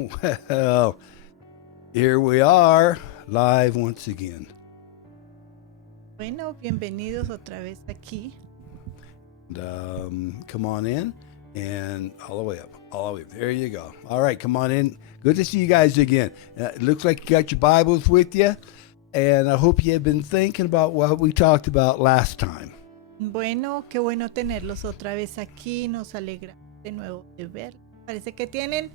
Well, here we are, live once again. Bueno, bienvenidos otra vez aquí. And, come on in and all the way up, all the way up. There you go. All right, come on in. Good to see you guys again. It looks like you got your Bibles with you, and I hope you have been thinking about what we talked about last time. Bueno, qué bueno tenerlos otra vez aquí. Nos alegra de nuevo de ver. Parece que tienen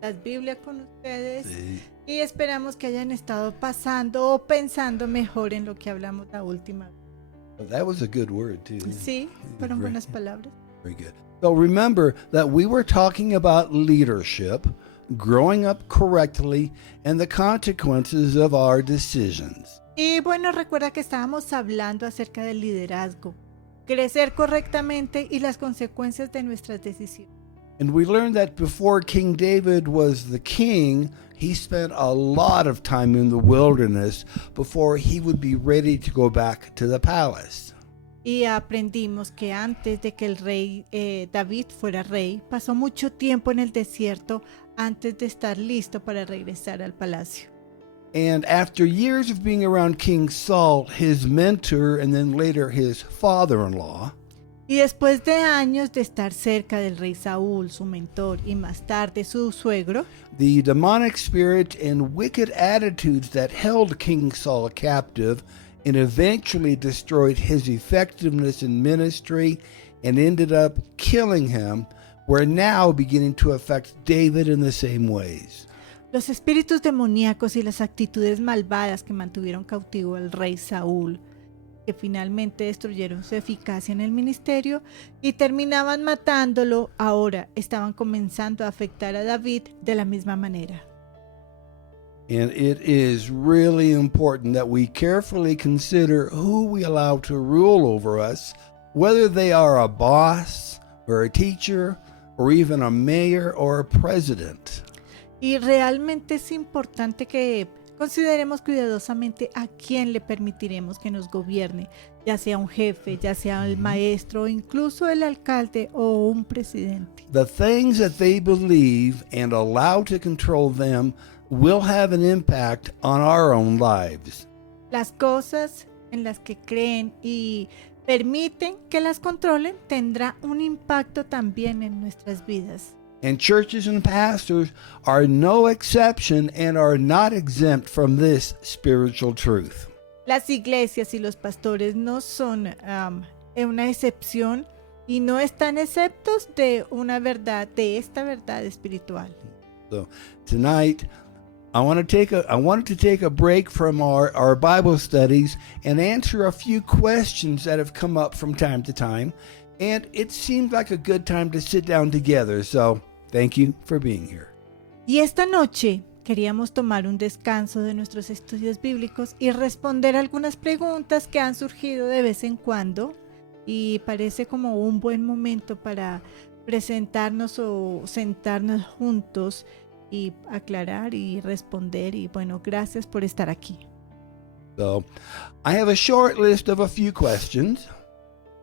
las Biblias con ustedes Sí. y esperamos que hayan estado pasando o pensando mejor en lo que hablamos la última vez. That was a good word, too. Sí, fueron buenas palabras. Very good. So remember that we were talking about leadership, growing up correctly, and the consequences of our decisions. Y bueno, recuerda que estábamos hablando acerca del liderazgo, crecer correctamente y las consecuencias de nuestras decisiones. And we learned that before King David was the king, he spent a lot of time in the wilderness before he would be ready to go back to the palace. Y aprendimos que antes de que el rey David fuera rey, pasó mucho tiempo en el desierto antes de estar listo para regresar al palacio. And after years of being around King Saul, his mentor and then later his father-in-law, Y después de años de estar cerca del rey Saúl, su mentor, y más tarde su suegro, the demonic spirit and wicked attitudes that held King Saul captive and eventually destroyed his effectiveness in ministry and ended up killing him were now beginning to affect David in the same ways. los espíritus demoníacos y las actitudes malvadas que mantuvieron cautivo al rey Saúl, que finalmente destruyeron su eficacia en el ministerio y terminaban matándolo, ahora estaban comenzando a afectar a David de la misma manera. And it is really important that we carefully consider who we allow to rule over us, whether they are a boss or a teacher or even a mayor or a president. Y realmente es importante que consideremos cuidadosamente a quién le permitiremos que nos gobierne, ya sea un jefe, ya sea el maestro, o incluso el alcalde o un presidente. The things that they believe and allow to control them will have an impact on our own lives. Las cosas en las que creen y permiten que las controlen tendrá un impacto también en nuestras vidas. And churches and pastors are no exception and are not exempt from this spiritual truth. Las iglesias y los pastores no son una excepción y no están exceptos de una verdad, de esta verdad espiritual. So tonight, I wanted to take a break from our Bible studies and answer a few questions that have come up from time to time. And it seemed like a good time to sit down together. So thank you for being here. Y esta noche queríamos tomar un descanso de nuestros estudios bíblicos y responder algunas preguntas que han surgido de vez en cuando. Y parece como un buen momento para presentarnos o sentarnos juntos y aclarar y responder. Y bueno, gracias por estar aquí. So I have a short list of a few questions.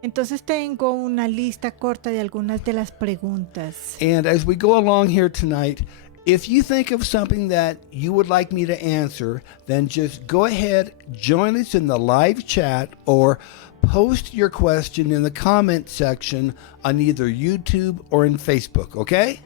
Entonces tengo una lista corta de algunas de las preguntas. And as we go along here tonight, if you think of something that you would like me to answer, then just go ahead, join us in the live chat, or post your question in the comment section on either YouTube or in Facebook, okay?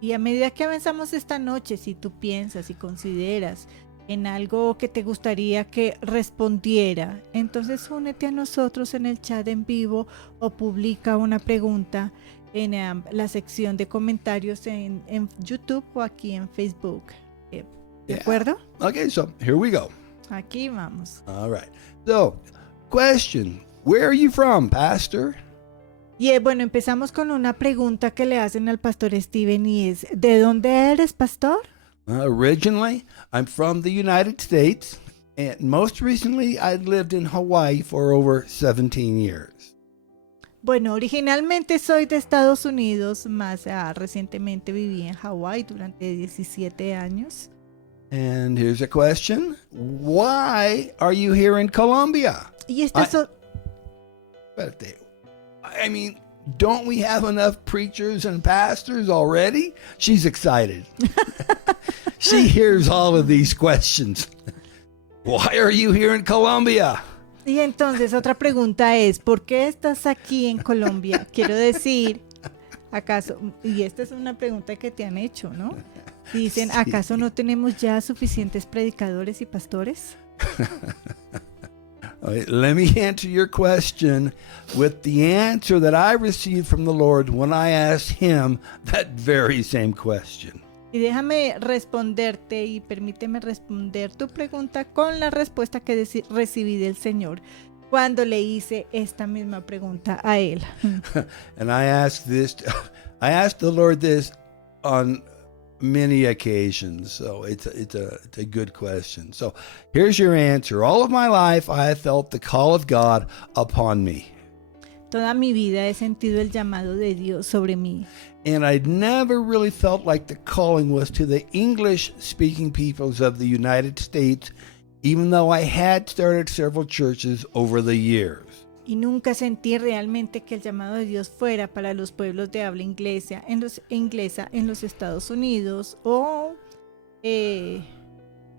Y a medida que avanzamos esta noche, si tú piensas y consideras en algo que te gustaría que respondiera, entonces únete a nosotros en el chat en vivo o publica una pregunta en la sección de comentarios en YouTube o aquí en Facebook. ¿De acuerdo? Okay, so here we go. Aquí vamos. All right. So, question, where are you from, Pastor? Y bueno, empezamos con una pregunta que le hacen al pastor Steven y es, ¿de dónde eres, pastor? Originally, I'm from the United States, and most recently, I lived in Hawaii for over 17 years. Bueno, originalmente soy de Estados Unidos, más recientemente viví en Hawái durante 17 años. And here's a question. Why are you here in Colombia? Y esta Espérate. I mean, Don't we have enough preachers and pastors already? She's excited. She hears all of these questions. Why are you here in Colombia? Y entonces otra pregunta es, ¿por qué estás aquí en Colombia? Quiero decir, ¿acaso? Y esta es una pregunta que te han hecho, ¿no? Dicen, Sí. ¿acaso no tenemos ya suficientes predicadores y pastores? All right, let me answer your question with the answer that I received from the Lord when I asked him that very same question. Y déjame responderte y permíteme responder tu pregunta con la respuesta que recibí del Señor cuando le hice esta misma pregunta a él. And I asked the Lord this on many occasions, so it's a good question. So here's your answer. All of my life I have felt the call of God upon me. Toda mi vida he sentido el llamado de Dios sobre mí. And I'd never really felt like the calling was to the English-speaking peoples of the United States, even though I had started several churches over the years. Y nunca sentí realmente que el llamado de Dios fuera para los pueblos de habla inglesa en los Estados Unidos o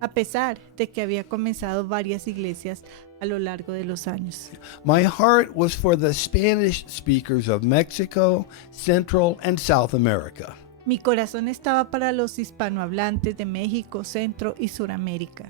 a pesar de que había comenzado varias iglesias a lo largo de los años. My heart was for the Spanish speakers of Mexico, Central, and South America. Mi corazón estaba para los hispanohablantes de México, Centro y Suramérica.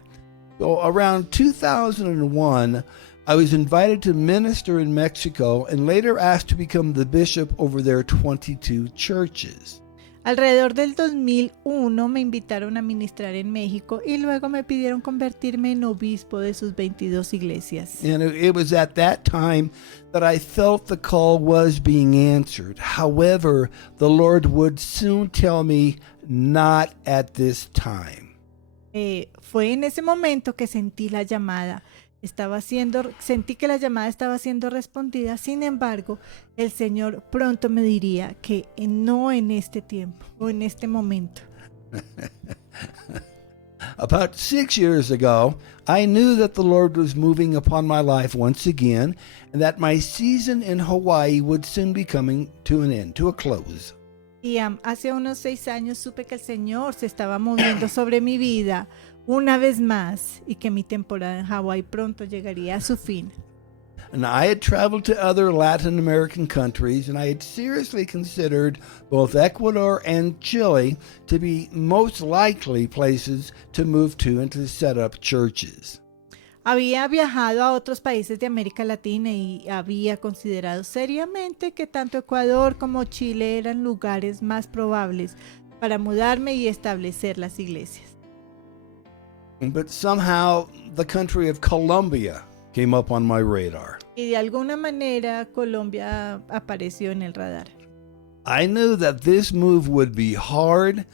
So around 2001, I was invited to minister in Mexico and later asked to become the bishop over their 22 churches. Alrededor del 2001 me invitaron a ministrar en México y luego me pidieron convertirme en obispo de sus 22 iglesias. And it was at that time that I felt the call was being answered. However, the Lord would soon tell me, not at this time. Fue en ese momento que sentí la llamada. Sentí que la llamada estaba siendo respondida. Sin embargo, el Señor pronto me diría que no en este tiempo o en este momento. About 6 years ago, I knew that the Lord was moving upon my life once again, and that my season in Hawaii would soon be coming to an end, to a close. Y hace unos 6 años supe que el Señor se estaba moviendo sobre mi vida una vez más y que mi temporada en Hawái pronto llegaría a su fin. And I had traveled to other Latin American countries, and I had seriously considered both Ecuador and Chile to be most likely places to move to and to set up churches. Había viajado a otros países de América Latina y había considerado seriamente que tanto Ecuador como Chile eran lugares más probables para mudarme y establecer las iglesias. But somehow the country of Colombia came up on my radar. Y de alguna manera Colombia apareció en el radar. I knew that this move would be hard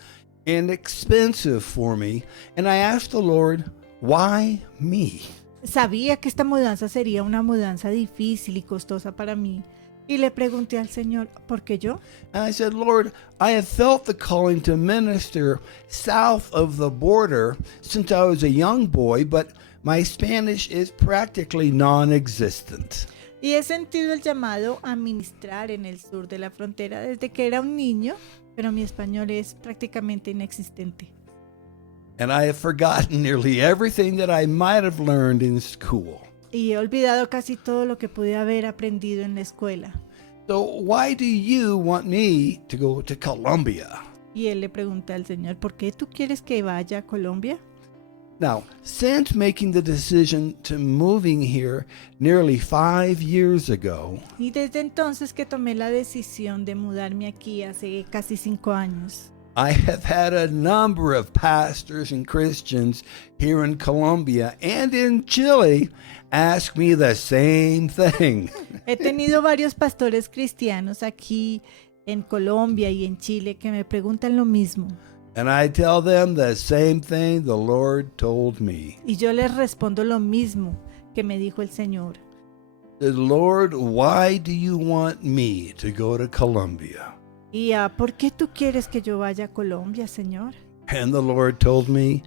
and expensive for me, and I asked the Lord, why me? Sabía que esta mudanza sería una mudanza difícil y costosa para mí. Y le pregunté al Señor, ¿por qué yo? And I said, Lord, I have felt the calling to minister south of the border since I was a young boy, but my Spanish is practically non-existent. Y he sentido el llamado a ministrar en el sur de la frontera desde que era un niño, pero mi español es prácticamente inexistente. And I have forgotten nearly everything that I might have learned in school. Y he olvidado casi todo lo que pude haber aprendido en la escuela. So why do you want me to go to Colombia? Y él le pregunta al Señor, ¿por qué tú quieres que vaya a Colombia? Now, since making the decision to moving here nearly 5 years ago, Y desde entonces que tomé la decisión de mudarme aquí hace casi 5 años, I have had a number of pastors and Christians here in Colombia and in Chile ask me the same thing. he tenido varios pastores cristianos aquí en Colombia y en Chile que me preguntan lo mismo. And I tell them the same thing the Lord told me. Y yo les respondo lo mismo que me dijo el Señor. The Lord, why do you want me to go to Colombia? Y ¿por qué tú quieres que yo vaya a Colombia, Señor? And the Lord told me,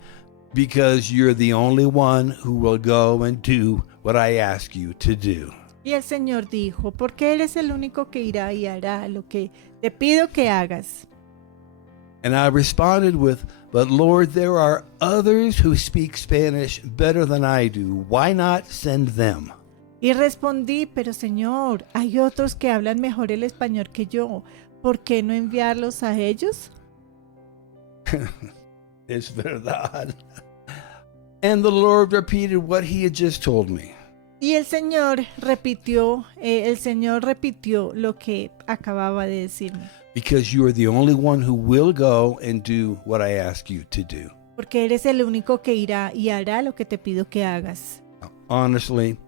because you're the only one who will go and do what I ask you to do. Y el Señor dijo, porque eres el único que irá y hará lo que te pido que hagas. And I responded with, "But Lord, there are others who speak Spanish better than I do. Why not send them?" Y respondí, pero Señor, hay otros que hablan mejor el español que yo. ¿Por qué no enviarlos a ellos? Es verdad. And the Lord repeated what he had just told me. Y el Señor repitió lo que acababa de decirme. Because you are the only one who will go and do what I ask you to do. Porque eres el único que irá y hará lo que te pido que hagas. Honestly,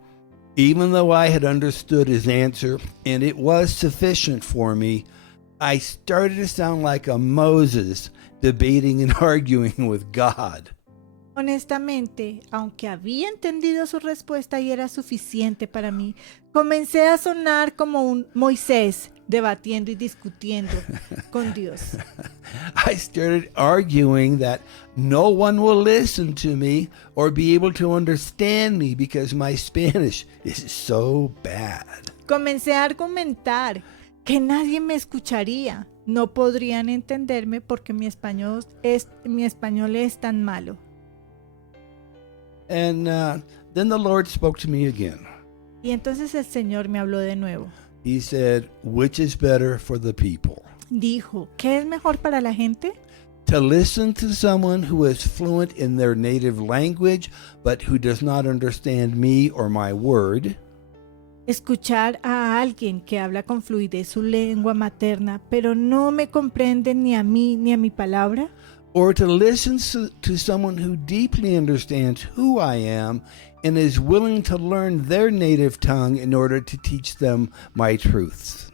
even though I had understood his answer and it was sufficient for me, I started to sound like a Moses debating and arguing with God. Honestamente, aunque había entendido su respuesta y era suficiente para mí, comencé a sonar como un Moisés debatiendo y discutiendo con Dios. I started arguing that no one will listen to me or be able to understand me because my Spanish is so bad. Comencé a argumentar que nadie me escucharía, no podrían entenderme porque mi español es tan malo. And then the Lord spoke to me again. Y entonces el Señor me habló de nuevo. He said, "Which is better for the people? Dijo, ¿qué es mejor para la gente? To listen to someone who is fluent in their native language, but who does not understand me or my word, Escuchar a alguien que habla con fluidez su lengua materna, pero no me comprende ni a mí ni a mi palabra? or to listen to someone who deeply understands who I am and is willing to learn their native tongue in order to teach them my truths."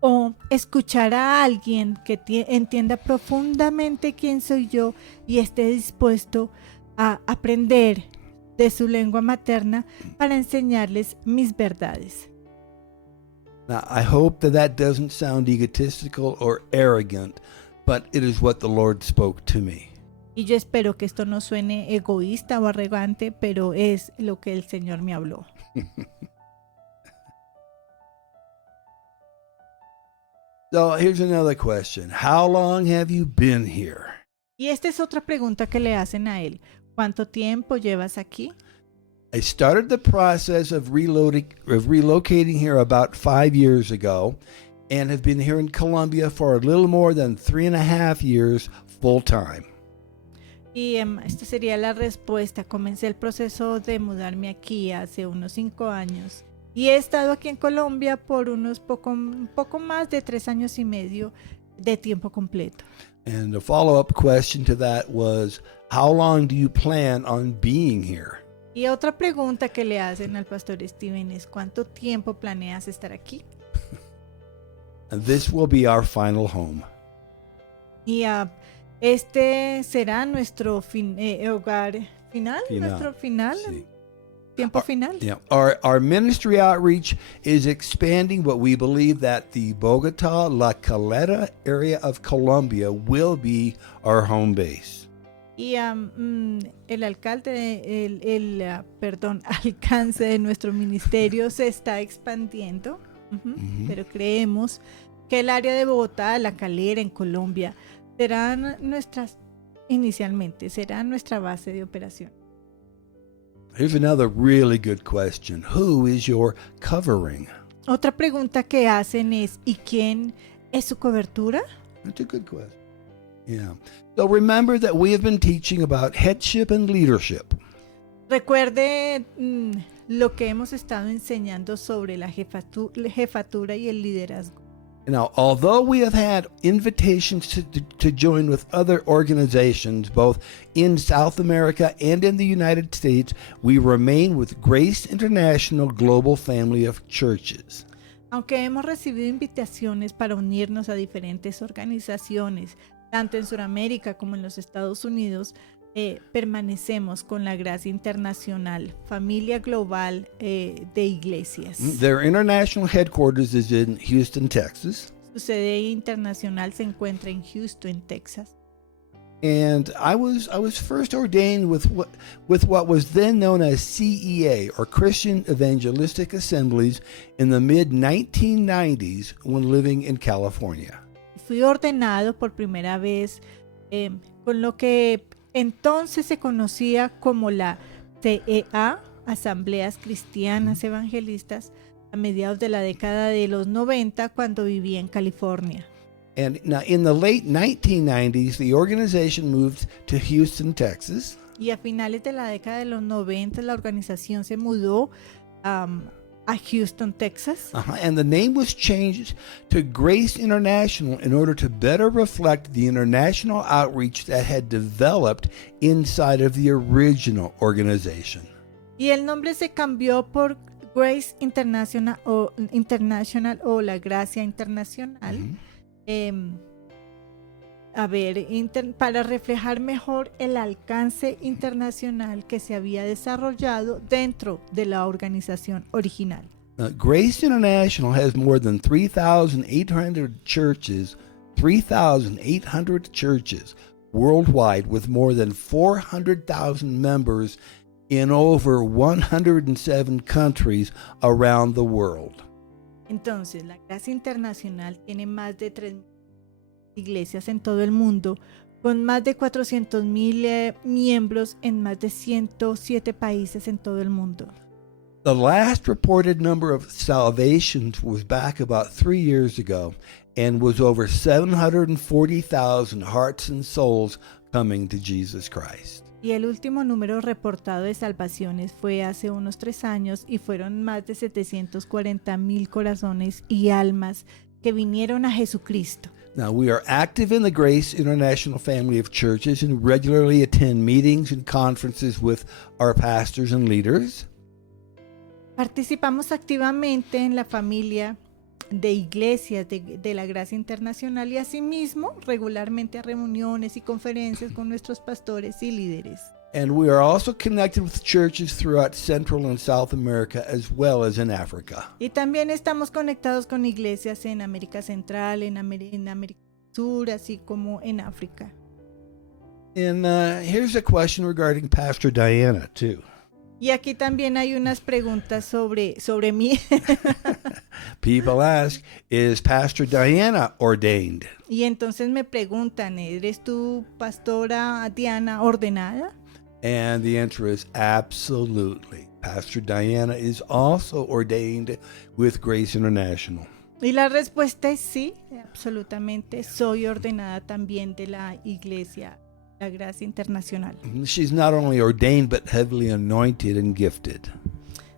O escuchar a alguien que entienda profundamente quién soy yo y esté dispuesto a aprender de su lengua materna para enseñarles mis verdades. Now, I hope that doesn't sound egotistical or arrogant, but it is what the Lord spoke to me. Y yo espero que esto no suene egoísta o arrogante, pero es lo que el Señor me habló. So here's another question. How long have you been here? Y esta es otra pregunta que le hacen a él. ¿Cuánto tiempo llevas aquí? I started the process of relocating here about 5 years ago and have been here in Colombia for a little more than 3.5 years full time. Y esta sería la respuesta. Comencé el proceso de mudarme aquí hace unos 5 años. Y he estado aquí en Colombia por un poco más de 3 años y medio de tiempo completo. And the follow-up question to that was, how long do you plan on being here? Y otra pregunta que le hacen al pastor Steven es, ¿cuánto tiempo planeas estar aquí? And this will be our final home. Y este será nuestro hogar final, nuestro final, Sí. tiempo final. Yeah, our ministry outreach is expanding, but we believe that the Bogota, La Calera area of Colombia will be our home base. Y el alcance de nuestro ministerio se está expandiendo, pero creemos que el área de Bogotá, La Calera en Colombia, será nuestra base de operación. Here's another really good question. Who is your covering? Otra pregunta que hacen es, ¿y quién es su cobertura? That's a good question. Yeah. So remember that we have been teaching about headship and leadership. Recuerde lo que hemos estado enseñando sobre la jefatura y el liderazgo. Now, although we have had invitations to join with other organizations, both in South America and in the United States, we remain with Grace International Global Family of Churches. Aunque hemos recibido invitaciones para unirnos a diferentes organizaciones, tanto en Sudamérica como en los Estados Unidos, permanecemos con la Gracia Internacional, familia global de iglesias. Their international headquarters is in Houston, Texas. Su sede internacional se encuentra en Houston, Texas. And I was first ordained with what was then known as CEA, or Christian Evangelistic Assemblies, in the mid 1990s when living in California. Fui ordenado por primera vez con lo que entonces se conocía como la CEA, Asambleas Cristianas Evangelistas, a mediados de la década de los 90 cuando vivía en California. And now in the late 1990s, the organization moved to Houston, Texas. Y a finales de la década de los 90 la organización se mudó a Houston, Texas. And the name was changed to Grace International in order to better reflect the international outreach that had developed inside of the original organization. Y el nombre se cambió por Grace International o la Gracia Internacional. Para reflejar mejor el alcance internacional que se había desarrollado dentro de la organización original. Grace International has more than 3,800 churches worldwide, with more than 400,000 members in over 107 countries around the world. Entonces, la Gracia Internacional tiene más de 3,000 iglesias en todo el mundo, con más de 400,000 miembros en más de 107 países en todo el mundo. The last reported number of salvations was back about 3 years ago and was over 740,000 hearts and souls coming to Jesus Christ. Y el último número reportado de salvaciones fue hace unos 3 años y fueron más de 740,000 corazones y almas que vinieron a Jesucristo. Now, we are active in the Grace International family of churches and regularly attend meetings and conferences with our pastors and leaders. Participamos activamente en la familia de iglesias de la Gracia Internacional y asimismo regularmente a reuniones y conferencias con nuestros pastores y líderes. And we are also connected with churches throughout Central and South America as well as in Africa. Y también estamos conectados con iglesias en América Central, en América Sur, así como en África. And here's a question regarding Pastor Diana, too. Y aquí también hay unas preguntas sobre mí. People ask, is Pastor Diana ordained? Y entonces me preguntan, ¿eres tú, pastora Diana, ordenada? And the answer is absolutely. Pastor Diana is also ordained with Grace International. Y la respuesta es sí, absolutamente. Soy ordenada también de la iglesia, la Gracia Internacional. She's not only ordained, but heavily anointed and gifted.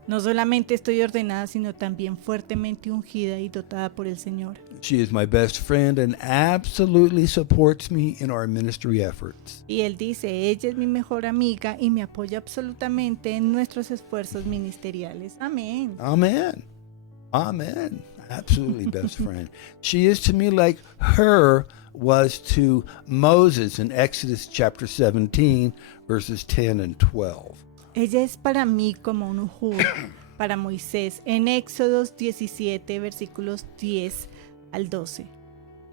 No solamente estoy ordenada, sino también fuertemente ungida y dotada por el Señor. She is my best friend and absolutely supports me in our ministry efforts. Y él dice, ella es mi mejor amiga y me apoya absolutamente en nuestros esfuerzos ministeriales. Amén. Amen. Amen. Absolutely best friend. She is to me like Hur was to Moses in Exodus chapter 17, verses 10 and 12. Ella es para mí como un Hur para Moisés en Éxodos 17, versículos 10 al 12.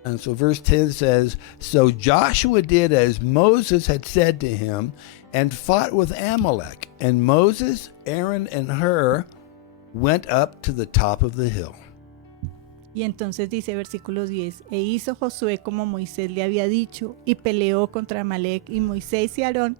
And so verse 10 says, So Joshua did as Moses had said to him and fought with Amalek. And Moses, Aaron, and Hur went up to the top of the hill. Y entonces dice versículo 10, e hizo Josué como Moisés le había dicho, y peleó contra Amalek, y Moisés, Aarón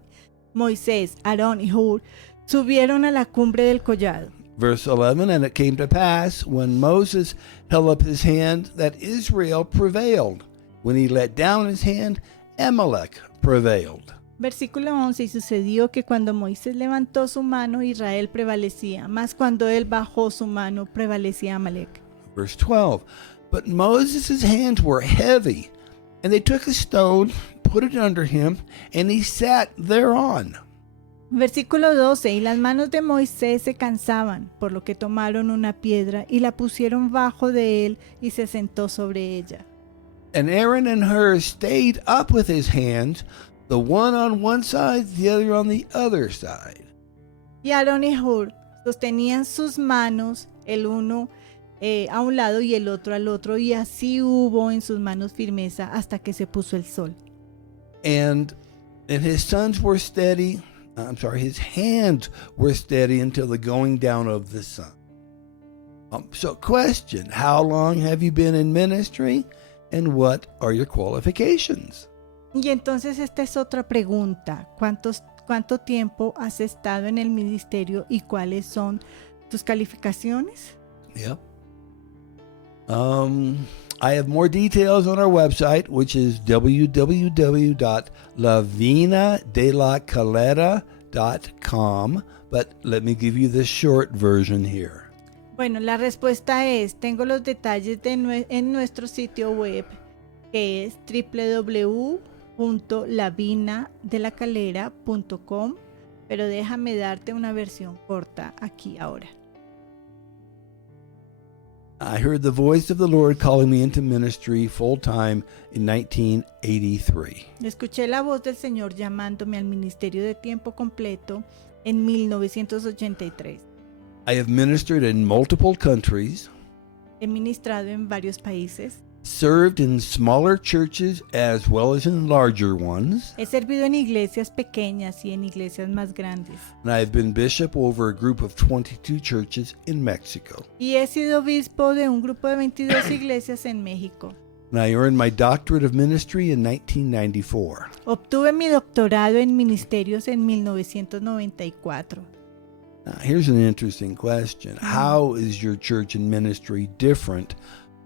y Hur subieron a la cumbre del collado. Verse 11, And it came to pass, when Moses held up his hand, that Israel prevailed. When he let down his hand, Amalek prevailed. Versículo 11, y sucedió que cuando Moisés levantó su mano, Israel prevalecía, mas cuando él bajó su mano, prevalecía Amalek. Verse 12, But Moses' hands were heavy, and they took a stone, put it under him, and he sat thereon. Versículo 12, y las manos de Moisés se cansaban, por lo que tomaron una piedra y la pusieron bajo de él y se sentó sobre ella. And Aaron and Hur stayed up with his hands, the one on one side, the other on the other side. Y Aarón y Hur sostenían sus manos, el uno a un lado y el otro al otro, y así hubo en sus manos firmeza hasta que se puso el sol. And And his hands were steady until the going down of the sun. So question, how long have you been in ministry and what are your qualifications? Y entonces esta es otra pregunta. ¿Cuánto tiempo has estado en el ministerio y cuáles son tus calificaciones? Yep. I have more details on our website, which is www.lavinadelaCalera.com, but let me give you the short version here. Bueno, la respuesta es, tengo los detalles en nuestro sitio web, que es www.lavinadelaCalera.com, pero déjame darte una versión corta aquí ahora. I heard the voice of the Lord calling me into ministry full-time in 1983. Escuché la voz del Señor llamándome al ministerio de tiempo completo en 1983. I have ministered in multiple countries, He ministrado en varios países. served in smaller churches as well as in larger ones, He servido en iglesias pequeñas y en iglesias más grandes. and I have been bishop over a group of 22 churches in Mexico. Y he sido obispo de un grupo de 22 iglesias en México. And I earned my doctorate of ministry in 1994. Obtuve mi doctorado en ministerios en 1994. Now, here's an interesting question. How is your church and ministry different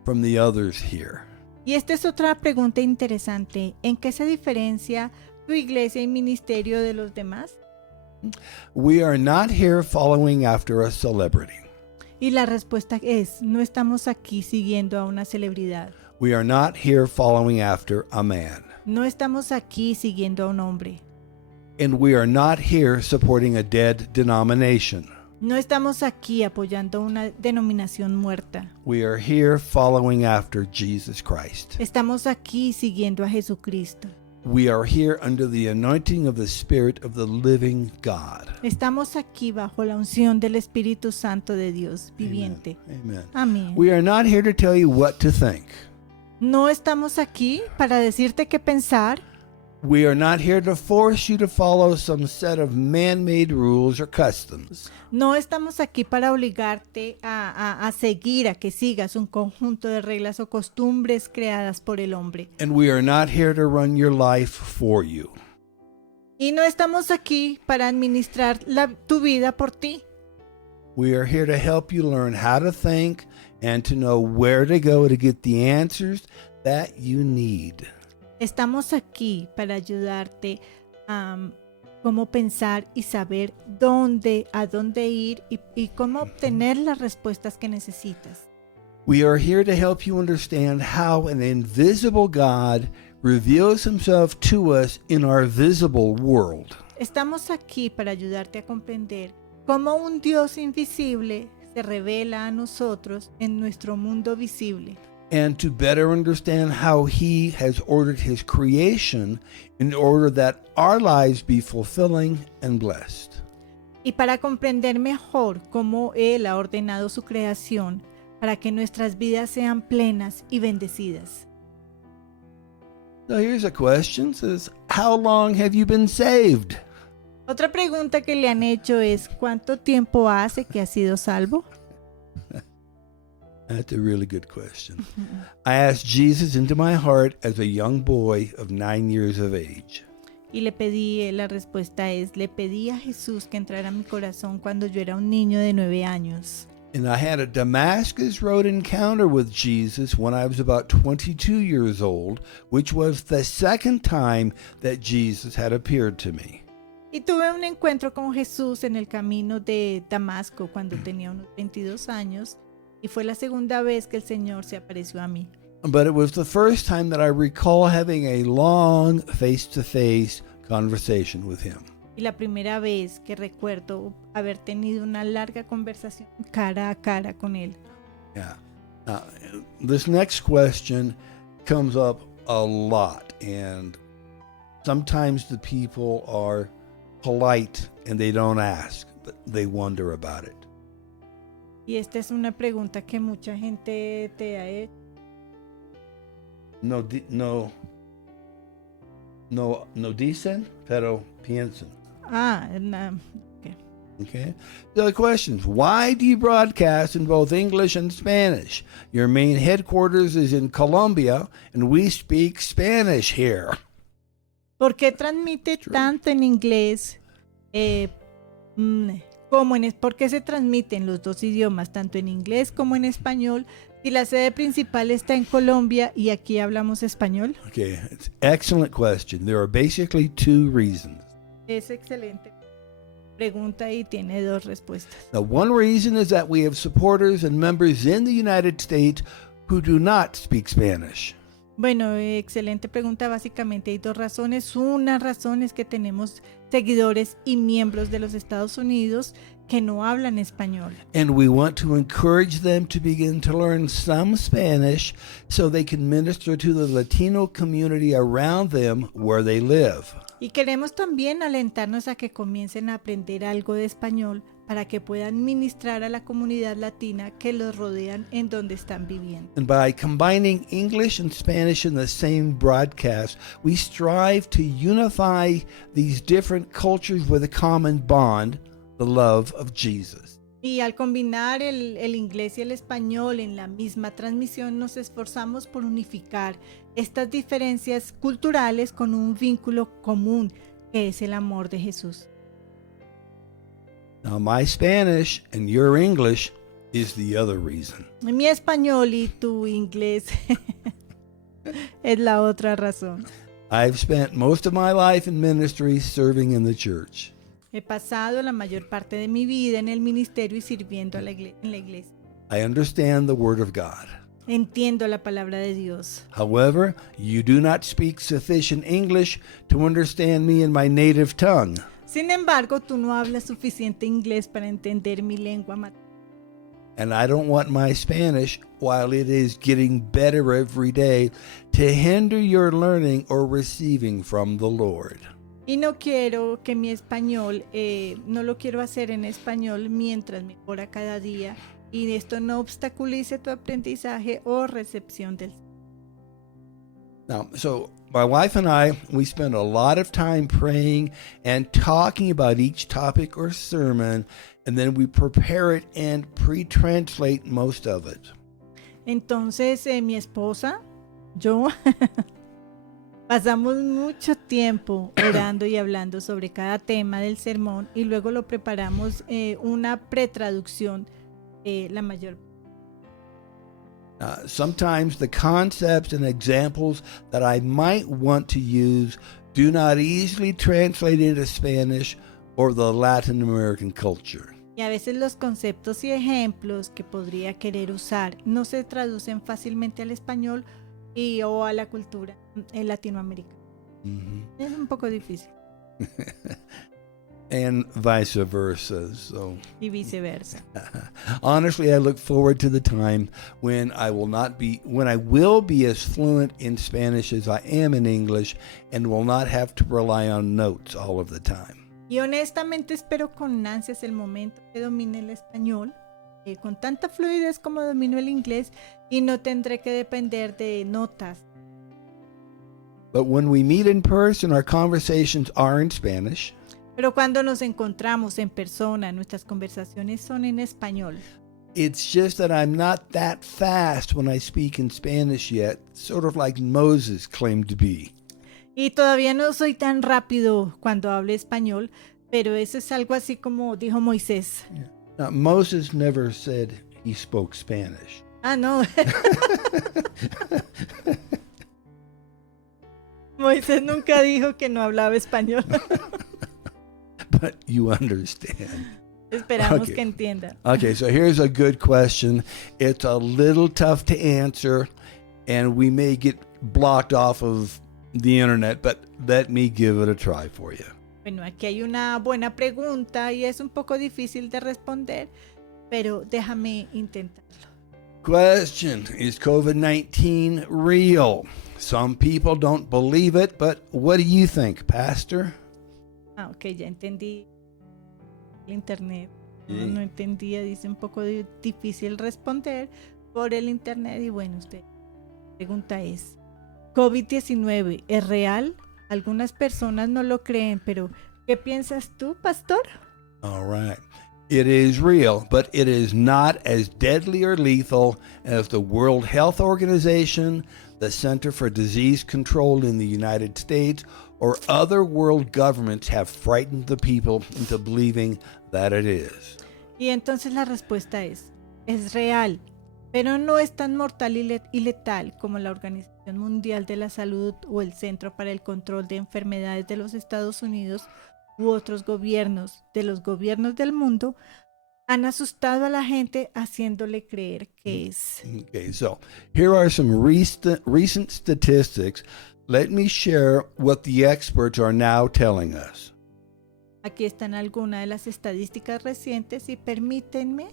from the others here? Y esta es otra pregunta interesante. ¿En qué se diferencia tu iglesia y ministerio de los demás? We are not here following after a celebrity. Y la respuesta es, no estamos aquí siguiendo a una celebridad. We are not here following after a man. No estamos aquí siguiendo a un hombre. And we are not here supporting a dead denomination. No estamos aquí apoyando una denominación muerta. We are here following after Jesus Christ. Estamos aquí siguiendo a Jesucristo. We are here under the anointing of the Spirit of the living God. Estamos aquí bajo la unción del Espíritu Santo de Dios viviente. Amen. Amén. We are not here to tell you what to think. No estamos aquí para decirte qué pensar. We are not here to force you to follow some set of man-made rules or customs. No estamos aquí para obligarte a seguir, a que sigas un conjunto de reglas o costumbres creadas por el hombre. And we are not here to run your life for you. Y no estamos aquí para administrar tu vida por ti. We are here to help you learn how to think and to know where to go to get the answers that you need. Estamos aquí para ayudarte a cómo pensar y saber a dónde ir y cómo obtener las respuestas que necesitas. We are here to help you understand how an invisible God reveals himself to us in our visible world. Estamos aquí para ayudarte a comprender cómo un Dios invisible se revela a nosotros en nuestro mundo visible. And to better understand how he has ordered his creation in order that our lives be fulfilling and blessed. Y para comprender mejor cómo Él ha ordenado su creación para que nuestras vidas sean plenas y bendecidas. So here's a question, says, how long have you been saved? Otra pregunta que le han hecho es, ¿cuánto tiempo hace que has sido salvo? That's a really good question. I asked Jesus into my heart as a young boy of 9 years of age. Y la respuesta es, le pedí a Jesús que entrara a mi corazón cuando yo era un niño de 9 años. And I had a Damascus Road encounter with Jesus when I was about 22 years old, which was the second time that Jesus had appeared to me. Y tuve un encuentro con Jesús en el camino de Damasco cuando tenía unos 22 años. Y fue la segunda vez que el Señor se apareció a mí. But it was the first time that I recall having a long face-to-face conversation with him. Y la primera vez que recuerdo haber tenido una larga conversación cara a cara con él. Yeah. This next question comes up a lot, and sometimes the people are polite and they don't ask, but they wonder about it. Y esta es una pregunta que mucha gente te ha hecho. No. No dicen, pero piensan. Okay. Okay. So the questions: why do you broadcast in both English and Spanish? Your main headquarters is in Colombia, and we speak Spanish here. ¿Por qué transmite tanto en inglés como por qué se transmite en los dos idiomas, tanto en inglés como en español, si la sede principal está en Colombia y aquí hablamos español? Okay, it's an excellent question. There are basically two reasons. Es excelente pregunta y tiene dos respuestas. Now, one reason is that we have supporters and members in the United States who do not speak Spanish. Bueno, excelente pregunta. Básicamente hay dos razones. Una razón es que tenemos seguidores y miembros de los Estados Unidos que no hablan español. And we want to encourage them to begin to learn some Spanish so they can minister to the Latino community around them where they live. Y queremos también alentarnos a que comiencen a aprender algo de español para que puedan ministrar a la comunidad latina que los rodean en donde están viviendo. And by combining English and Spanish in the same broadcast, we strive to unify these different cultures with a common bond, the love of Jesus. Y al combinar el inglés y el español en la misma transmisión, nos esforzamos por unificar estas diferencias culturales con un vínculo común, que es el amor de Jesús. Now, my Spanish and your English is the other reason. Mi español y tu inglés es la otra razón. I've spent most of my life in ministry serving in the church. He pasado la mayor parte de mi vida en el ministerio y sirviendo en la iglesia. I understand the Word of God. Entiendo la palabra de Dios. However, you do not speak sufficient English to understand me in my native tongue. Sin embargo, tú no hablas suficiente inglés para entender mi lengua materna. And I don't want my Spanish, while it is getting better every day, to hinder your learning or receiving from the Lord. Y no quiero que mi español, no lo quiero hacer en español mientras mejora cada día y esto no obstaculice tu aprendizaje o recepción del. Now, so my wife and I, we spend a lot of time praying and talking about each topic or sermon, and then we prepare it and pre-translate most of it. Entonces, mi esposa, yo, pasamos mucho tiempo orando y hablando sobre cada tema del sermón y luego lo preparamos una pretraducción la mayor. Sometimes the concepts and examples that I might want to use do not easily translate into Spanish or the Latin American culture. Y a veces los conceptos y ejemplos que podría querer usar no se traducen fácilmente al español o a la cultura latinoamericana. Mm-hmm. Es un poco difícil. And vice versa. So, y viceversa. Honestly, I look forward to the time when I will be as fluent in Spanish as I am in English and will not have to rely on notes all of the time. Y honestamente espero con ansias el momento que domine el español con tanta fluidez como domino el inglés y no tendré que depender de notas. But when we meet in person, our conversations are in Spanish. Pero cuando nos encontramos en persona, nuestras conversaciones son en español. It's just that I'm not that fast when I speak in Spanish yet, sort of like Moses claimed to be. Y todavía no soy tan rápido cuando hablo español, pero eso es algo así como dijo Moisés. Yeah. Now, Moses never said he spoke Spanish. Ah, no. Moisés nunca dijo que no hablaba español. But you understand. Esperamos que entienda. Okay, so here's a good question. It's a little tough to answer, and we may get blocked off of the internet, but let me give it a try for you. Bueno, aquí hay una buena pregunta y es un poco difícil de responder, pero déjame intentarlo. Question: is COVID-19 real? Some people don't believe it, but what do you think, Pastor? Ah, ok, ya entendí el internet. Sí. No entendía, dice un poco difícil responder por el internet. Y bueno, la pregunta es, ¿COVID-19 es real? Algunas personas no lo creen, pero ¿qué piensas tú, pastor? All right. It is real, but it is not as deadly or lethal as the World Health Organization, the Center for Disease Control in the United States, or other world governments have frightened the people into believing that it is. Y entonces la respuesta es real, pero no es tan mortal y letal como la Organización Mundial de la Salud o el Centro para el Control de Enfermedades de los Estados Unidos u otros gobiernos de los gobiernos del mundo han asustado a la gente haciéndole creer que es. Okay, so here are some recent statistics. Let me share what the experts are now telling us. Aquí están algunas de las estadísticas recientes y permítame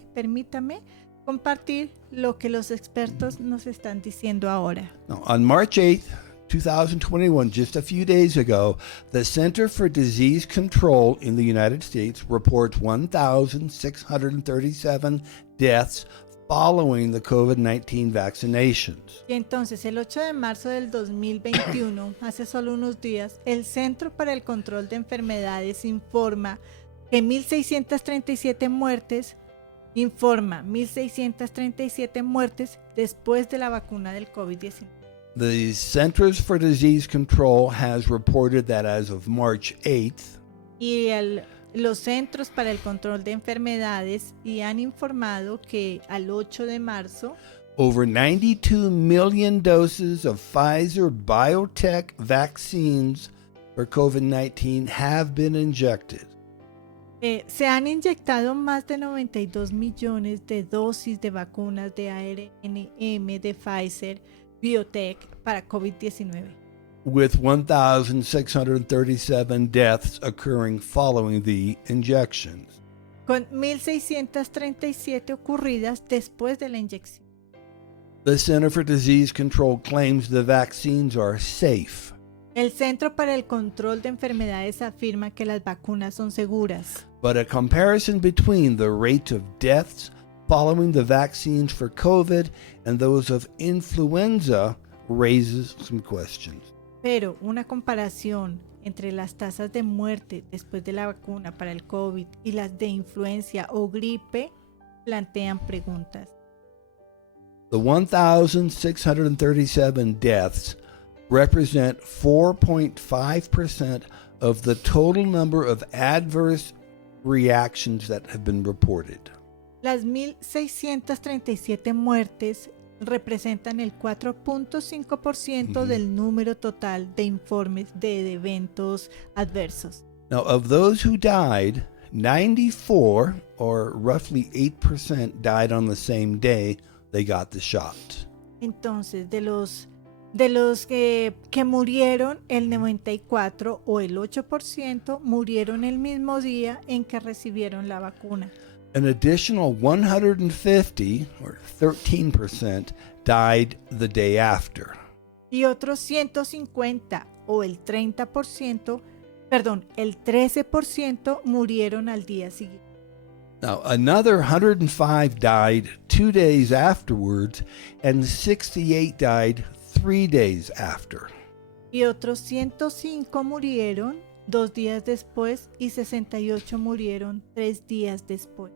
compartir lo que los expertos nos están diciendo ahora. Now, on March 8th, 2021, just a few days ago, the Center for Disease Control in the United States reports 1,637 deaths following the COVID-19 vaccinations. Y entonces el 8 de marzo del 2021, hace solo unos días, el Centro para el Control de Enfermedades informa 1.637 muertes después de la vacuna del COVID-19. The Centers for Disease Control has reported that as of March 8th, Y los Centros para el Control de Enfermedades y han informado que al 8 de marzo, over 92 million doses of Pfizer BioNTech vaccines for COVID-19 have been injected. se han inyectado más de 92 millones de dosis de vacunas de ARNM de Pfizer BioNTech para COVID-19. With 1,637 deaths occurring following the injections. Con 1.637 ocurridas después de la inyección. The Center for Disease Control claims the vaccines are safe. El Centro para el Control de Enfermedades afirma que las vacunas son seguras. But a comparison between the rate of deaths following the vaccines for COVID and those of influenza raises some questions. Pero una comparación entre las tasas de muerte después de la vacuna para el COVID y las de influenza o gripe plantean preguntas. The 1,637 deaths represent 4.5% of the total number of adverse reactions that have been reported. Las 1.637 muertes representan el 4.5% del número total de informes de eventos adversos. Now, of those who died, 94, or roughly 8%, died on the same day they got the shot. Entonces, de los que murieron, el 94 o el 8% murieron el mismo día en que recibieron la vacuna. An additional 150, or 13%, died the day after. Y otros 150 o el 13% murieron al día siguiente. Now, another 105 died 2 days afterwards, and 68 died 3 days after. Y otros 105 murieron 2 días después y 68 murieron 3 días después.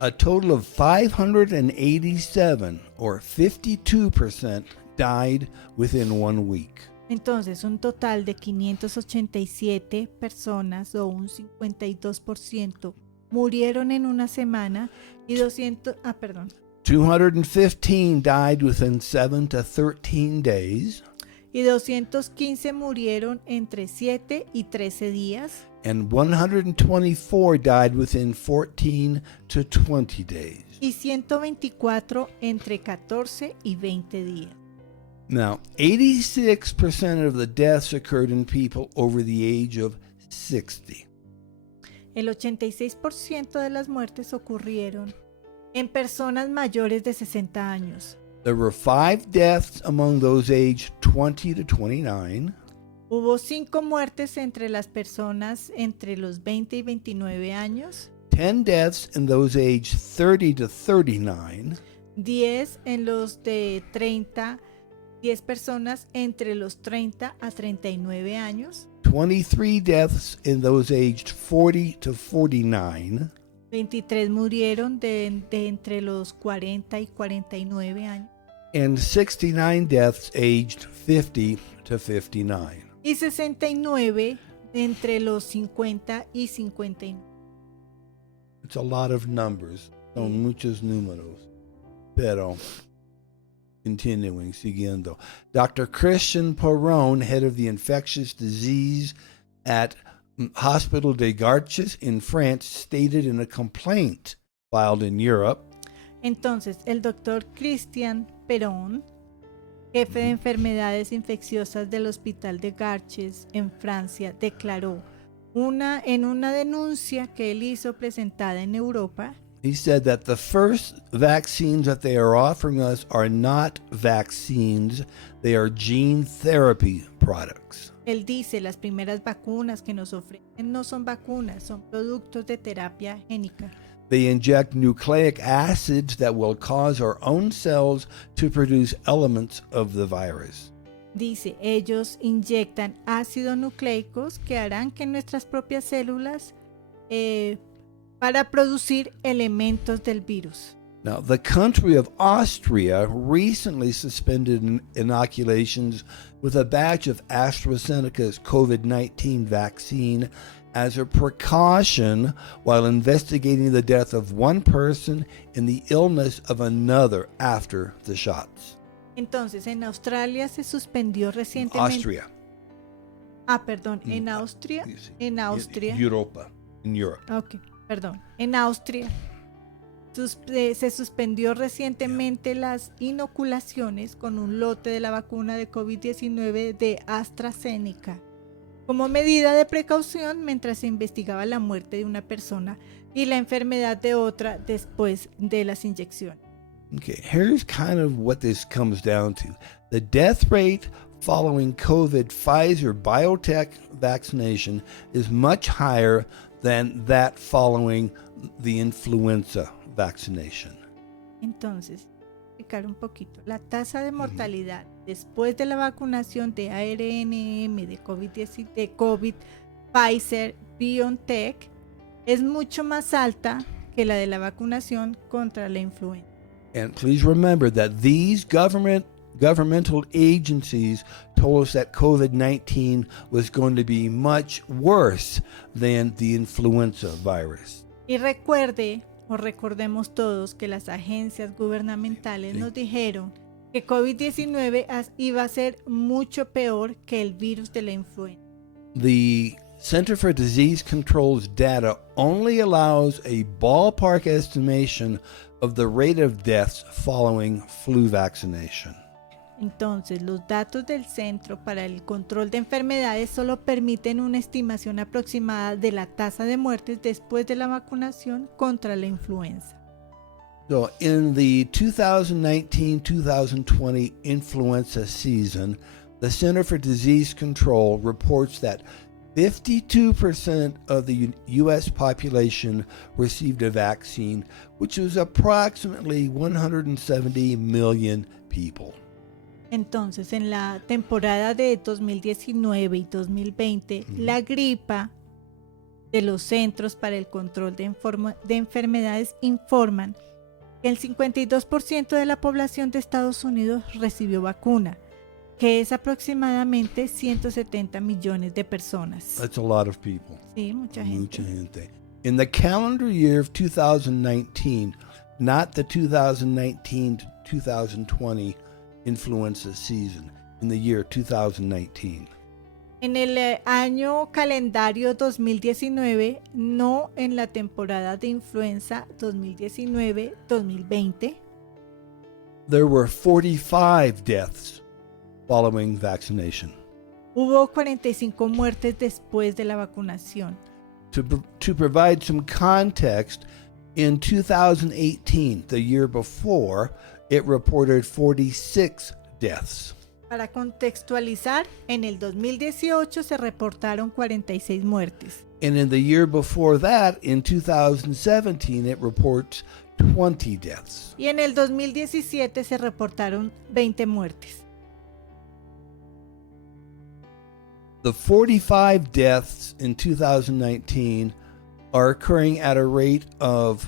A total of 587, or 52%, died within 1 week. Entonces, un total de 587 personas o un 52% murieron en una semana y 215 died within 7 to 13 days. Y 215 murieron entre 7 y 13 días. And 124 died within 14 to 20 days. Y 124 entre 14 y 20 días. Now, 86% of the deaths occurred in people over the age of 60. El 86% de las muertes ocurrieron en personas mayores de 60 años. There were 5 deaths among those aged 20 to 29. Hubo 5 muertes entre las personas entre los 20 y 29 años. 10 deaths in those aged 30 to 39. 10 en los de 30 10 personas entre los 30 a 39 años, 23 deaths in those aged 40 to 49, 23 murieron de entre los 40 y 49 años and 69 deaths aged 50 to 59. y 69 entre los 50 y 59. It's a lot of numbers, son muchos números. Pero, continuing, siguiendo. Dr. Christian Perron, head of the infectious disease at Hospital des Garches in France, stated in a complaint filed in Europe, Entonces, el doctor Christian Perron, jefe de enfermedades infecciosas del Hospital de Garches en Francia, declaró en una denuncia que él hizo presentada en Europa, he said that the first vaccines that they are offering us are not vaccines, they are gene therapy products. él dice, las primeras vacunas que nos ofrecen no son vacunas, son productos de terapia génica. They inject nucleic acids that will cause our own cells to produce elements of the virus. Dice, ellos inyectan ácidos nucleicos que harán que nuestras propias células para producir elementos del virus. Now, the country of Austria recently suspended inoculations with a batch of AstraZeneca's COVID-19 vaccine as a precaution while investigating the death of one person and the illness of another after the shots. Entonces, en Australia se suspendió recientemente. Austria. En Austria. En Austria. Europa. In Europe. Ok, perdón. En Austria se suspendió recientemente las inoculaciones con un lote de la vacuna de COVID-19 de AstraZeneca como medida de precaución mientras se investigaba la muerte de una persona y la enfermedad de otra después de las inyecciones. Okay, here's kind of what this comes down to. The death rate following COVID Pfizer BioNTech vaccination is much higher than that following the influenza vaccination. Entonces, explicar un poquito. La tasa de mortalidad después de la vacunación de ARNM de COVID Pfizer BioNTech es mucho más alta que la de la vacunación contra la influenza. And please remember that these governmental agencies told us that COVID-19 was going to be much worse than the influenza virus. Y recordemos todos que las agencias gubernamentales nos dijeron que COVID-19 iba a ser mucho peor que el virus de la influenza. The Center for Disease Control's data only allows a ballpark estimation of the rate of deaths following flu vaccination. Entonces, los datos del Centro para el Control de Enfermedades solo permiten una estimación aproximada de la tasa de muertes después de la vacunación contra la influenza. So, in the 2019-2020 influenza season, the Center for Disease Control reports that 52% of the U.S. population received a vaccine, which was approximately 170 million people. Entonces, en la temporada de 2019 y 2020, la gripa de los Centros para el Control de Enfermedades informan que el 52% de la población de Estados Unidos recibió vacuna, que es aproximadamente 170 millones de personas. That's a lot of people. Sí, mucha gente. Mucha gente. In the calendar year of 2019, not the 2019 to 2020 influenza season, in the year 2019. En el año calendario 2019, no en la temporada de influenza 2019-2020, There were 45 deaths following vaccination. hubo 45 muertes después de la vacunación. To provide some context, in 2018, the year before, it reported 46 deaths. Para contextualizar, en el 2018 se reportaron 46 muertes. And in the year before that, in 2017, it reports 20 deaths. Y en el 2017 se reportaron 20 muertes. The 45 deaths in 2019 are occurring at a rate of,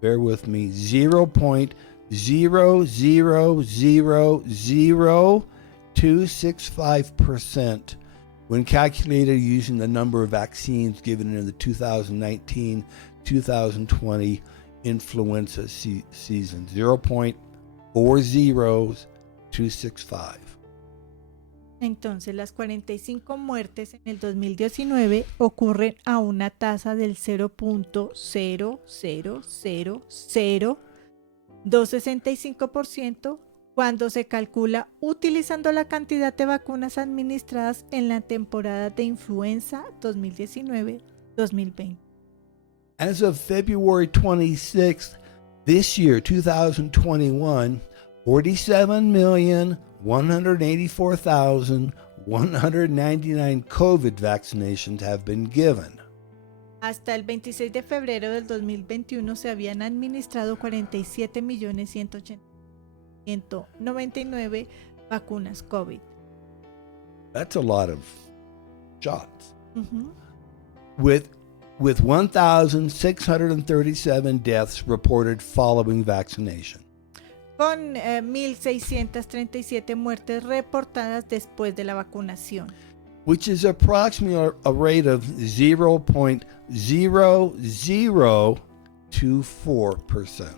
bear with me, 0.0000265% when calculated using the number of vaccines given in the 2019-2020 influenza season. 0.40265. Entonces, las 45 muertes en el 2019 ocurren a una tasa del 0.0000265% cuando se calcula utilizando la cantidad de vacunas administradas en la temporada de influenza 2019-2020. As of February 26th, this year, 2021, 47,184,199 COVID vaccinations have been given. Hasta el 26 de febrero del 2021 se habían administrado 47.180.199 vacunas COVID. That's a lot of shots. Ujú. With 1,637 deaths reported following vaccination. Con 1.637 muertes reportadas después de la vacunación, Which is approximately a rate of 0.0024%.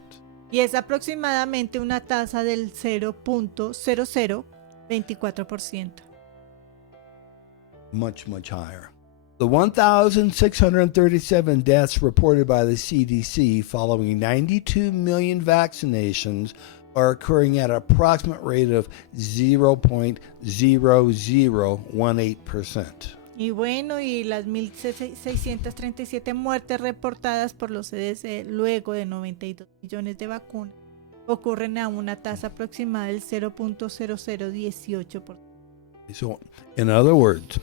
y es aproximadamente una tasa del 0.0024%. Much higher. The 1,637 deaths reported by the CDC following 92 million vaccinations are occurring at an approximate rate of 0.0018%. Y bueno, y las 1.637 muertes reportadas por los CDC luego de 92 millones de vacunas ocurren a una tasa aproximada del 0.0018%. So, in other words,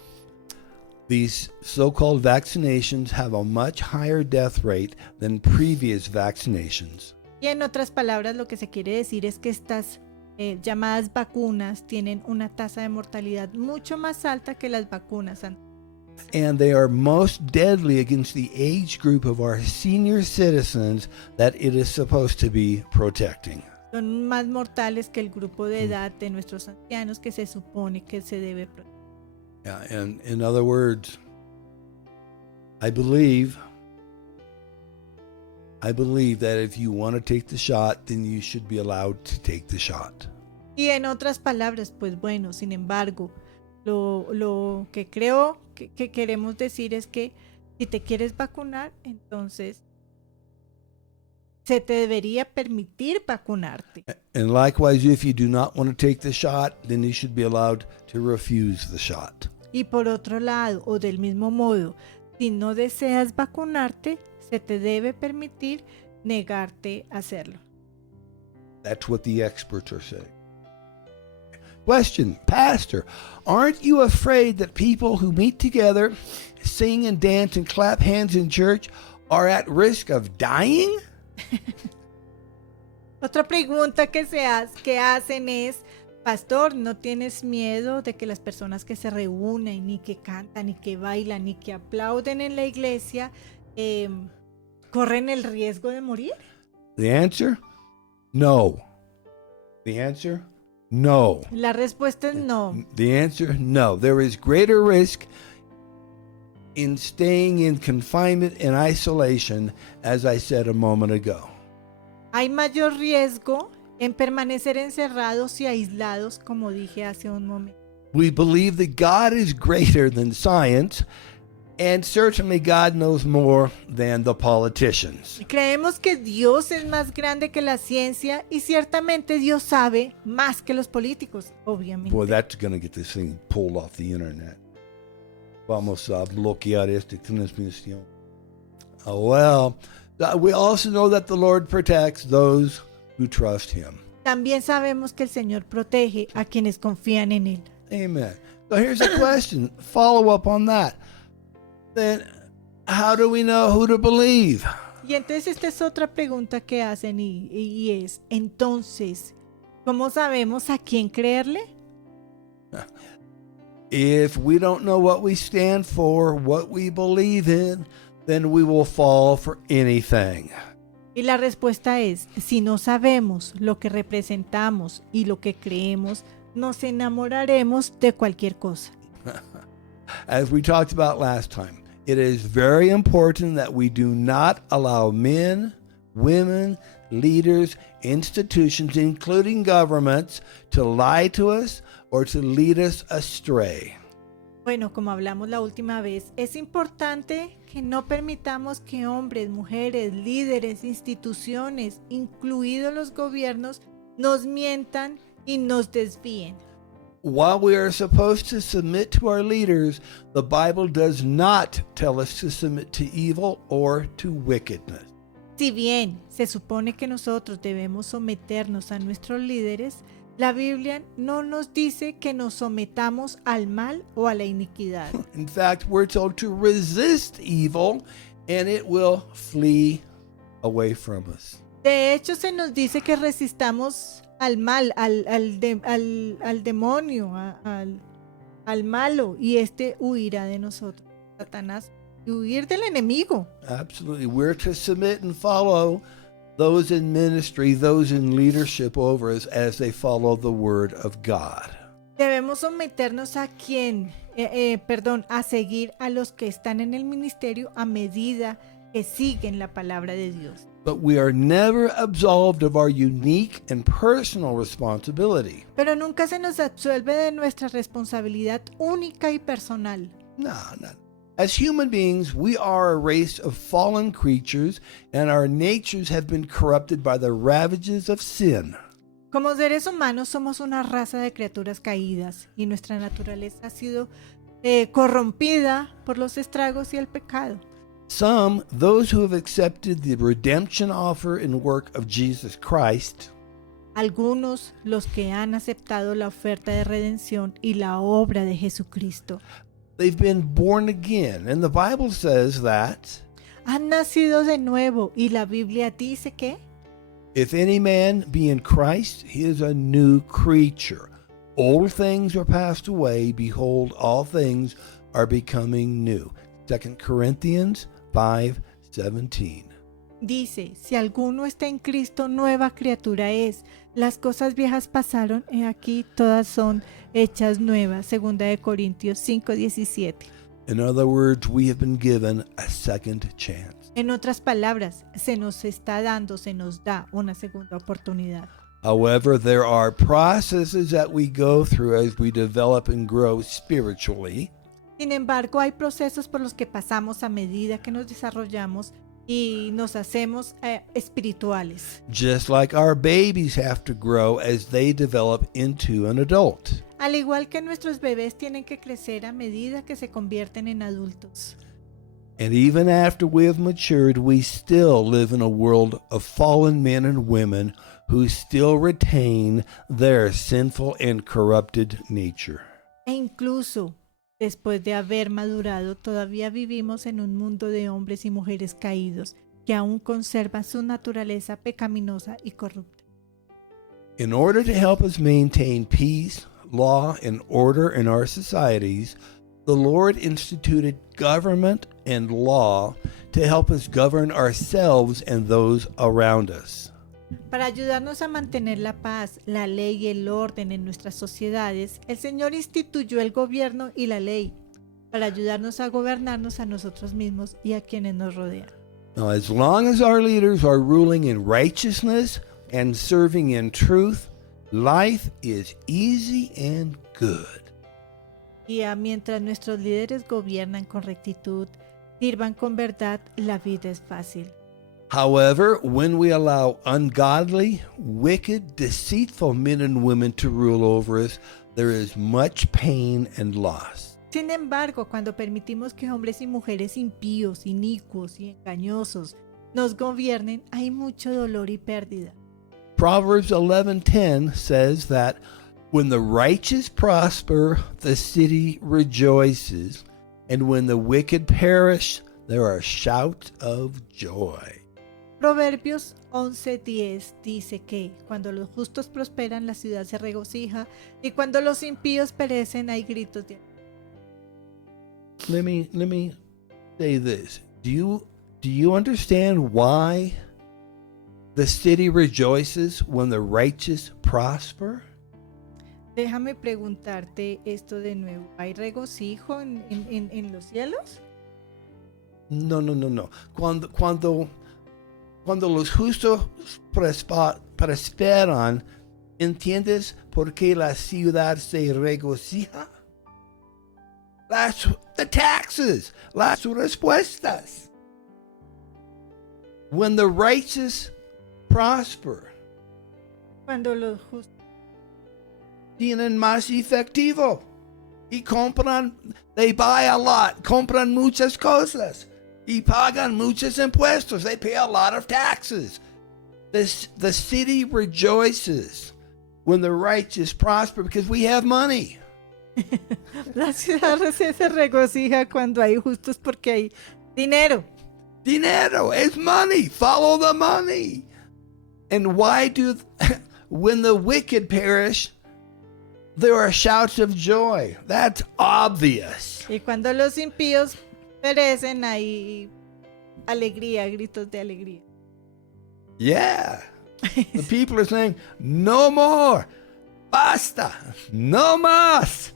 these so-called vaccinations have a much higher death rate than previous vaccinations. Y en otras palabras, lo que se quiere decir es que estas llamadas vacunas tienen una tasa de mortalidad mucho más alta que las vacunas anteriores. And they are most deadly against the age group of our senior citizens that it is supposed to be protecting. Son más mortales que el grupo de edad de nuestros ancianos que se supone que se debe proteger. Yeah, and in other words, I believe that if you want to take the shot, then you should be allowed to take the shot. Y en otras palabras, pues bueno, sin embargo, lo que creo que queremos decir es que si te quieres vacunar, entonces se te debería permitir vacunarte. And likewise, if you do not want to take the shot, then you should be allowed to refuse the shot. Y por otro lado, o del mismo modo, si no deseas vacunarte, se te debe permitir negarte a hacerlo. That's what the experts are saying. Question, Pastor, aren't you afraid that people who meet together, sing and dance and clap hands in church are at risk of dying? Otra pregunta que hacen es, Pastor, ¿no tienes miedo de que las personas que se reúnen, ni que cantan, ni que bailan, ni que aplauden en la iglesia, corren el riesgo de morir? The answer? No. The answer? No. La respuesta es no. The answer? No. There is greater risk in staying in confinement and isolation, as I said a moment ago. Hay mayor riesgo en permanecer encerrados y aislados, como dije hace un momento. We believe that God is greater than science, and certainly God knows more than the politicians. Creemos que Dios es más grande que la ciencia y ciertamente Dios sabe más que los políticos, obviamente. Boy, that's going to get this thing pulled off the internet. Vamos a bloquear esta transmisión. We also know that the Lord protects those who trust Him. También sabemos que el Señor protege a quienes confían en Él. Amen. So here's a question, follow up on that. Then, how do we know who to believe? Y entonces esta es otra pregunta que hacen y es, entonces, ¿cómo sabemos a quién creerle? If we don't know what we stand for, what we believe in, then we will fall for anything. Y la respuesta es, si no sabemos lo que representamos y lo que creemos, nos enamoraremos de cualquier cosa. As we talked about last time, it is very important that we do not allow men, women, leaders, institutions, including governments, to lie to us or to lead us astray. Bueno, como hablamos la última vez, es importante que no permitamos que hombres, mujeres, líderes, instituciones, incluidos los gobiernos, nos mientan y nos desvíen. While we are supposed to submit to our leaders, the Bible does not tell us to submit to evil or to wickedness. Si bien se supone que nosotros debemos someternos a nuestros líderes, la Biblia no nos dice que nos sometamos al mal o a la iniquidad. In fact, we're told to resist evil and it will flee away from us. De hecho, se nos dice que resistamos al mal, al demonio, al malo, y este huirá de nosotros, Satanás, y huir del enemigo. Absolutely. We're to submit and follow those in ministry, those in leadership over us as they follow the word of God. Debemos someternos a a seguir a los que están en el ministerio a medida que siguen la palabra de Dios. But we are never absolved of our unique and personal responsibility. Pero nunca se nos absuelve de nuestra responsabilidad única y personal. No. As human beings, we are a race of fallen creatures, and our natures have been corrupted by the ravages of sin. Como seres humanos somos una raza de criaturas caídas y nuestra naturaleza ha sido corrompida por los estragos y el pecado. Some, those who have accepted the redemption offer and work of Jesus Christ, Algunos, los que han aceptado la oferta de redención y la obra de Jesucristo, they've been born again, and the Bible says that han nacido de nuevo, y la Biblia dice que if any man be in Christ, he is a new creature. Old things are passed away, behold, all things are becoming new. 2 Corinthians 5:17. dice, si alguno está en Cristo, nueva criatura es. Las cosas viejas pasaron, y aquí todas son hechas nuevas. 2 Corintios 5:17. In other words, we have been given a second chance. En otras palabras, se nos da una segunda oportunidad. However, there are processes that we go through as we develop and grow spiritually. Sin embargo, hay procesos por los que pasamos a medida que nos desarrollamos y nos hacemos espirituales. Just like our babies have to grow as they develop into an adult. Al igual que nuestros bebés tienen que crecer a medida que se convierten en adultos. And even after we have matured, we still live in a world of fallen men and women who still retain their sinful and corrupted nature. E incluso después de haber madurado, todavía vivimos en un mundo de hombres y mujeres caídos que aún conservan su naturaleza pecaminosa y corrupta. In order to help us maintain peace, law, and order in our societies, the Lord instituted government and law to help us govern ourselves and those around us. Para ayudarnos a mantener la paz, la ley y el orden en nuestras sociedades, el Señor instituyó el gobierno y la ley para ayudarnos a gobernarnos a nosotros mismos y a quienes nos rodean. Now, as long as our leaders are ruling in righteousness and serving in truth, life is easy and good. Y mientras nuestros líderes gobiernan con rectitud, sirvan con verdad, la vida es fácil. However, when we allow ungodly, wicked, deceitful men and women to rule over us, there is much pain and loss. Sin embargo, cuando permitimos que hombres y mujeres impíos, inicuos y engañosos nos gobiernen, hay mucho dolor y pérdida. Proverbs 11:10 says that when the righteous prosper, the city rejoices, and when the wicked perish, there are shouts of joy. Proverbios 11:10 dice que cuando los justos prosperan, la ciudad se regocija, y cuando los impíos perecen, hay gritos de alegría. let me say this. Do you understand why the city rejoices when the righteous prosper? Déjame preguntarte esto de nuevo. ¿Hay regocijo en los cielos? No. Cuando los justos prosperan, ¿entiendes por qué la ciudad se regocija? The taxes, las respuestas. When the righteous prosper, Cuando los justos. tienen más efectivo y compran, they buy a lot, compran muchas cosas y pagan muchos impuestos. They pay a lot of taxes. The city rejoices when the righteous prosper because we have money. La ciudad se regocija cuando hay justos porque hay dinero. Dinero is money. Follow the money. And why when the wicked perish, there are shouts of joy. That's obvious. Y cuando los impíos perecen hay alegría, gritos de alegría. Yeah. The people are saying, no more. Basta. No más.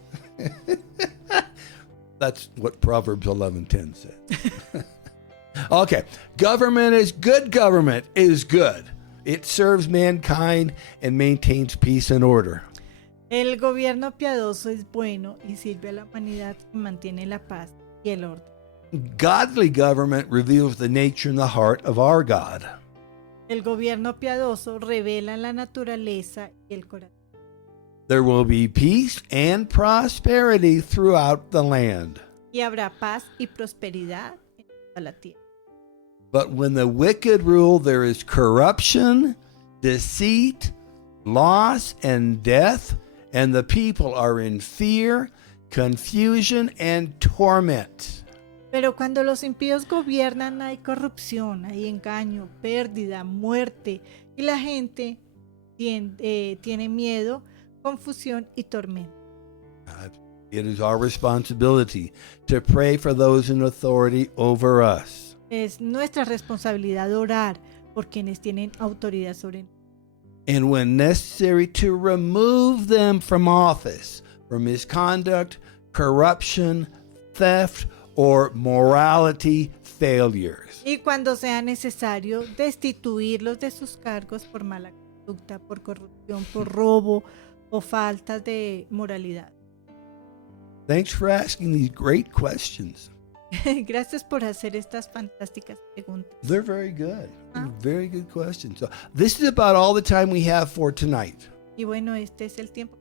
That's what Proverbs 11:10 says. Okay. Government is good. Government is good. It serves mankind and maintains peace and order. El gobierno piadoso es bueno y sirve a la humanidad y mantiene la paz y el orden. Godly government reveals the nature and the heart of our God. El gobierno piadoso revela la naturaleza y el corazón. There will be peace and prosperity throughout the land. Y habrá paz y prosperidad en toda la tierra. But when the wicked rule, there is corruption, deceit, loss, and death, and the people are in fear, confusion, and torment. Pero cuando los impíos gobiernan hay corrupción, hay engaño, pérdida, muerte y la gente tiene miedo, confusión y tormento. It is our responsibility to pray for those in authority over us. Es nuestra responsabilidad orar por quienes tienen autoridad sobre nosotros. And when necessary, to remove them from office for misconduct, corruption, theft, or morality failures. Y cuando sea necesario, destituirlos de sus cargos por mala conducta, por corrupción, por robo o falta de moralidad. Thanks for asking these great questions. Gracias por hacer estas fantásticas preguntas. They're very good. Ah. Very good questions. So this is about all the time we have for tonight. Y bueno, este es el tiempo.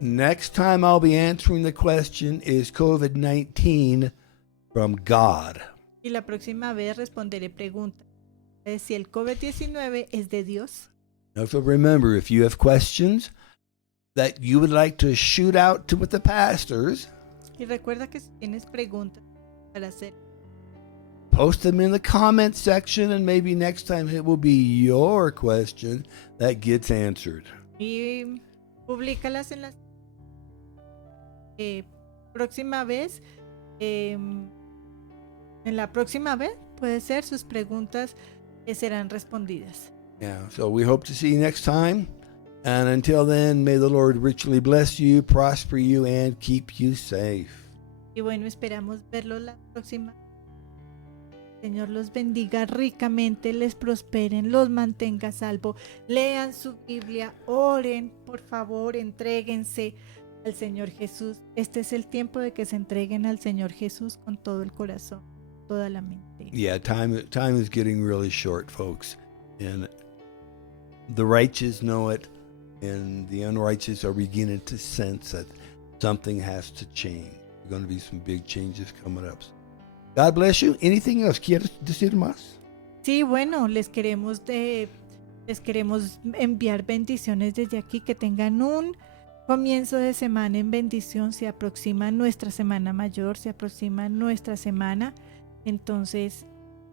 Next time I'll be answering the question, is COVID-19 from God? Y la próxima vez responderé preguntas. Si el COVID-19 es de Dios. Now, so remember, if you have questions that you would like to shoot out to with the pastors, Y recuerda que si tienes preguntas para hacer, post them in the comment section, and maybe next time it will be your question that gets answered. y públicalas en la próxima vez. En la próxima vez puede ser sus preguntas serán respondidas. Yeah, so we hope to see you next time. And until then, may the Lord richly bless you, prosper you, and keep you safe. Y bueno, esperamos verlos la próxima. Señor los bendiga ricamente, les prosperen, los mantenga a salvo. Lean su Biblia, oren, por favor, entréguense al Señor Jesús. Este es el tiempo de que se entreguen al Señor Jesús con todo el corazón, toda la mente. Yeah, time is getting really short, folks. And the righteous know it, and the unrighteous are beginning to sense that something has to change. There's going to be some big changes coming up. God bless you. Anything else? ¿Quieres decir más? Sí, bueno, les queremos enviar bendiciones desde aquí, que tengan un comienzo de semana en bendición. Se aproxima nuestra semana mayor, se aproxima nuestra semana. Entonces,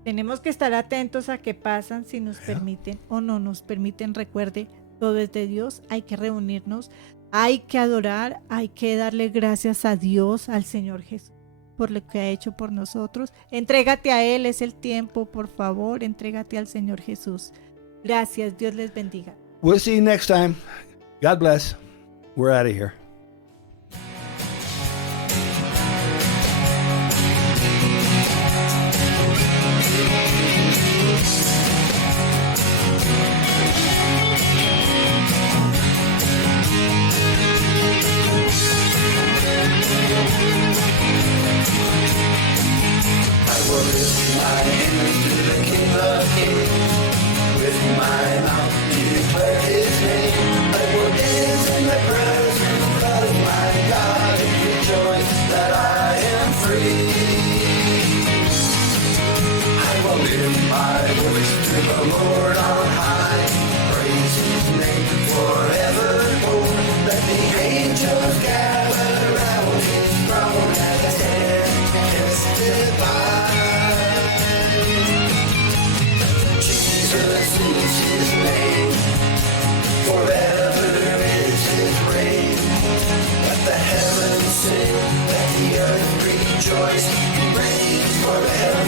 tenemos que estar atentos a qué pasan, si nos permiten o no nos permiten. Recuerde, todo es de Dios, hay que reunirnos, Hay que adorar, hay que darle gracias a Dios, al Señor Jesús, por lo que ha hecho por nosotros. Entrégate a Él, es el tiempo, por favor, entrégate al Señor Jesús. Gracias, Dios les bendiga. We'll see you next time. God bless. We're out of here. Rejoice, he reigns forever.